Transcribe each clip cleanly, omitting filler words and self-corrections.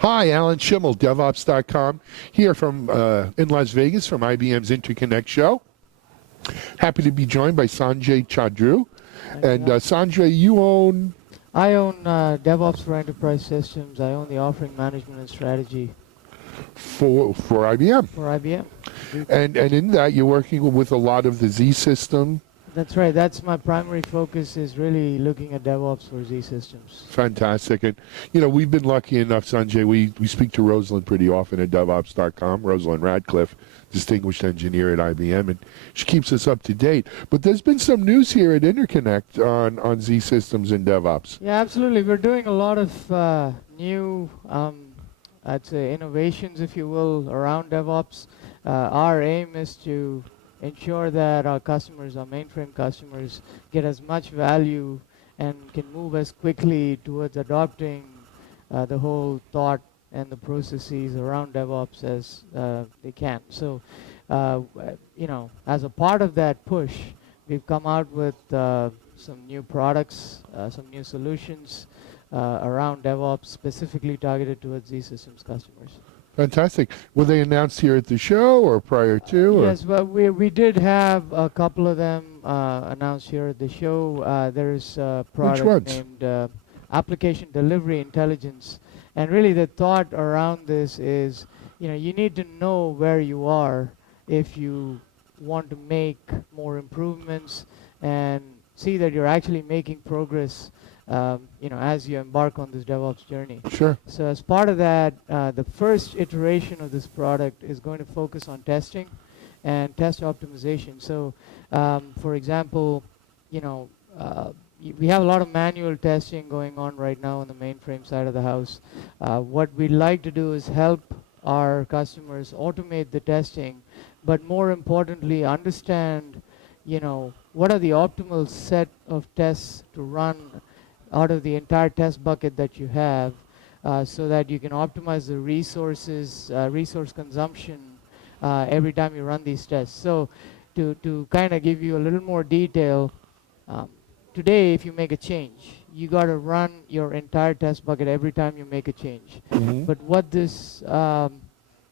Hi, Alan Shimel, DevOps.com, here from in Las Vegas from IBM's InterConnect show. Happy to be joined by Sanjay Chandru. And Sanjay, you own? I own DevOps for Enterprise Systems. I own the offering management and strategy For IBM. for IBM. And in that, you're working with a lot of the zSystem. That's right. That's my primary focus, is really looking at DevOps for zSystems. Fantastic. And, you know, we've been lucky enough, Sanjay, we speak to Rosalind pretty often at DevOps.com, Rosalind Radcliffe, distinguished engineer at IBM, and she keeps us up to date. But there's been some news here at InterConnect on zSystems and DevOps. Yeah, absolutely. We're doing a lot of new, I'd say, innovations, if you will, around DevOps. Our aim is to ensure that our customers, our mainframe customers, get as much value and can move as quickly towards adopting the whole thought and the processes around DevOps as they can. So, you know, as a part of that push, we've come out with some new products, some new solutions around DevOps, specifically targeted towards zSystems customers. Fantastic. Were they announced here at the show or prior to? Yes, well, we did have a couple of them announced here at the show. There's a product named Application Delivery Intelligence. And really the thought around this is, you know, you need to know where you are if you want to make more improvements and see that you're actually making progress, you know, as you embark on this DevOps journey. Sure. So as part of that, the first iteration of this product is going to focus on testing and test optimization. So, for example, you know, we have a lot of manual testing going on right now on the mainframe side of the house. What we'd like to do is help our customers automate the testing, but more importantly, understand, you know, what are the optimal set of tests to run out of the entire test bucket that you have, so that you can optimize the resources, resource consumption every time you run these tests. So to kind of give you a little more detail, today if you make a change, you got to run your entire test bucket every time you make a change. Mm-hmm. But what this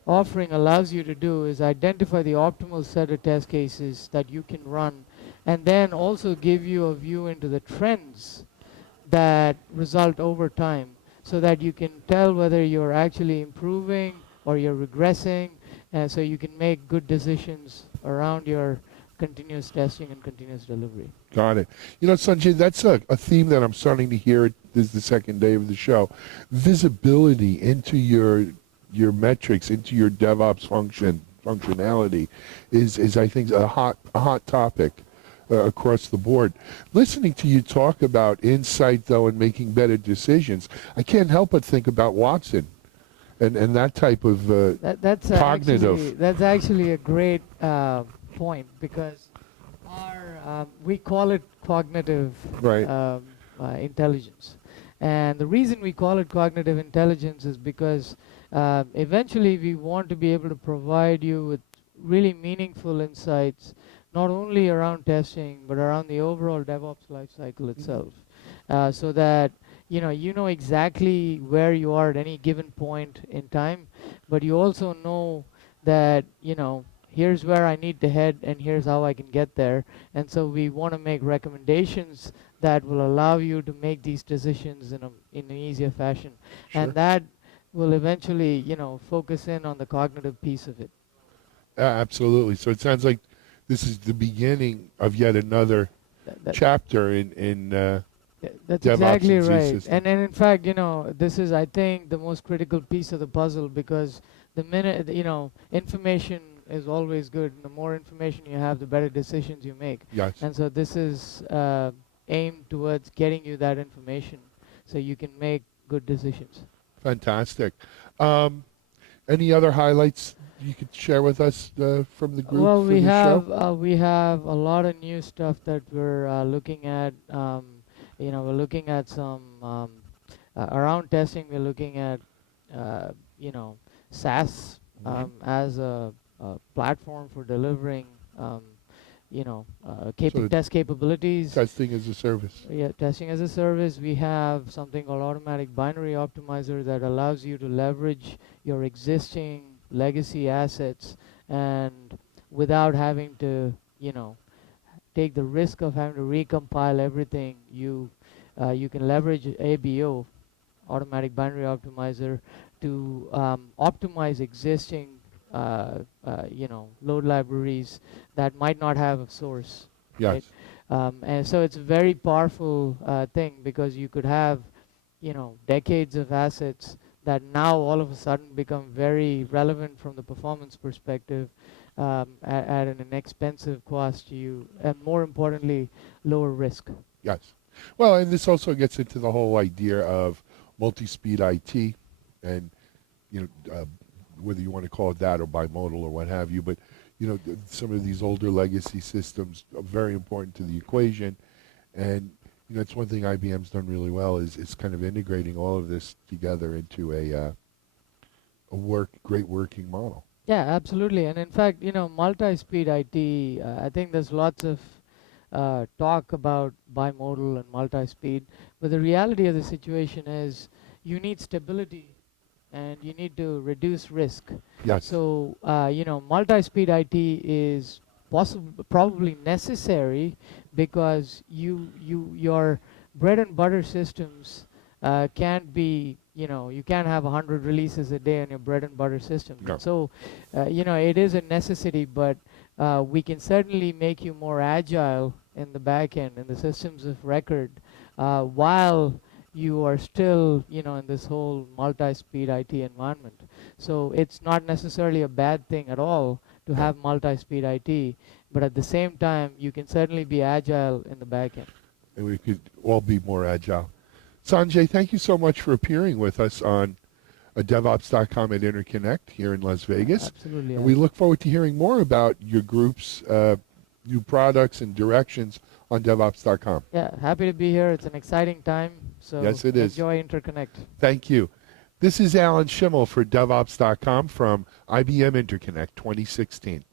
offering allows you to do is identify the optimal set of test cases that you can run, and then also give you a view into the trends that result over time, so that you can tell whether you're actually improving or you're regressing, and so you can make good decisions around your continuous testing and continuous delivery. Got it. You know, Sanjay, that's a theme that I'm starting to hear. This is the second day of the show. Visibility into your metrics, into your DevOps functionality is I think a hot topic across the board. Listening to you talk about insight, though, and making better decisions, I can't help but think about Watson and that type of that's cognitive. That's actually a great point, because we call it cognitive intelligence. And the reason we call it cognitive intelligence is because eventually we want to be able to provide you with really meaningful insights, not only around testing, but around the overall DevOps lifecycle itself, so that you know exactly where you are at any given point in time, but you also know that, you know, here's where I need to head and here's how I can get there. And so we want to make recommendations that will allow you to make these decisions in an easier fashion. Sure. And that will eventually, you know, focus in on the cognitive piece of it. Absolutely. So it sounds like this is the beginning of yet another chapter in that's DevOps exactly and right. zSystems. And in fact, you know, this is, I think, the most critical piece of the puzzle, because the minute, you know, information is always good. The more information you have, the better decisions you make. Yes. And so this is aimed towards getting you that information so you can make good decisions. Fantastic. Any other highlights you could share with us from the group? Well, we have a lot of new stuff that we're looking at. You know, we're looking at some around testing. We're looking at you know, SaaS as a platform for delivering So test capabilities. testing as a service. Yeah, testing as a service. We have something called automatic binary optimizer that allows you to leverage your existing legacy assets, and without having to, take the risk of having to recompile everything, you can leverage ABO, automatic binary optimizer, to optimize existing load libraries that might not have a source, Yes. right? And so it's a very powerful thing, because you could have decades of assets that now all of a sudden become very relevant from the performance perspective, at an inexpensive cost to you, and more importantly, lower risk. Yes. Well, and this also gets into the whole idea of multi-speed IT, and whether you want to call it that or bimodal or what have you, but some of these older legacy systems are very important to the equation, and it's one thing IBM's done really well is kind of integrating all of this together into a great working model. Yeah, absolutely. And in fact, multi-speed IT, I think there's lots of talk about bimodal and multi-speed, but the reality of the situation is you need stability and you need to reduce risk. Yes. So, multi-speed IT is probably necessary, because your bread and butter systems can't be, you can't have 100 releases a day on your bread and butter system. No. So, it is a necessity, but we can certainly make you more agile in the back end, in the systems of record, while you are still, in this whole multi-speed IT environment. So it's not necessarily a bad thing at all to have multi-speed IT, but at the same time, you can certainly be agile in the back end. And we could all be more agile. Sanjay, thank you so much for appearing with us on DevOps.com at InterConnect here in Las Vegas. Absolutely. And we look forward to hearing more about your group's new products and directions on DevOps.com. Yeah, happy to be here. It's an exciting time. So Yes, it is. enjoy InterConnect. Thank you. This is Alan Shimel for DevOps.com from IBM InterConnect 2016.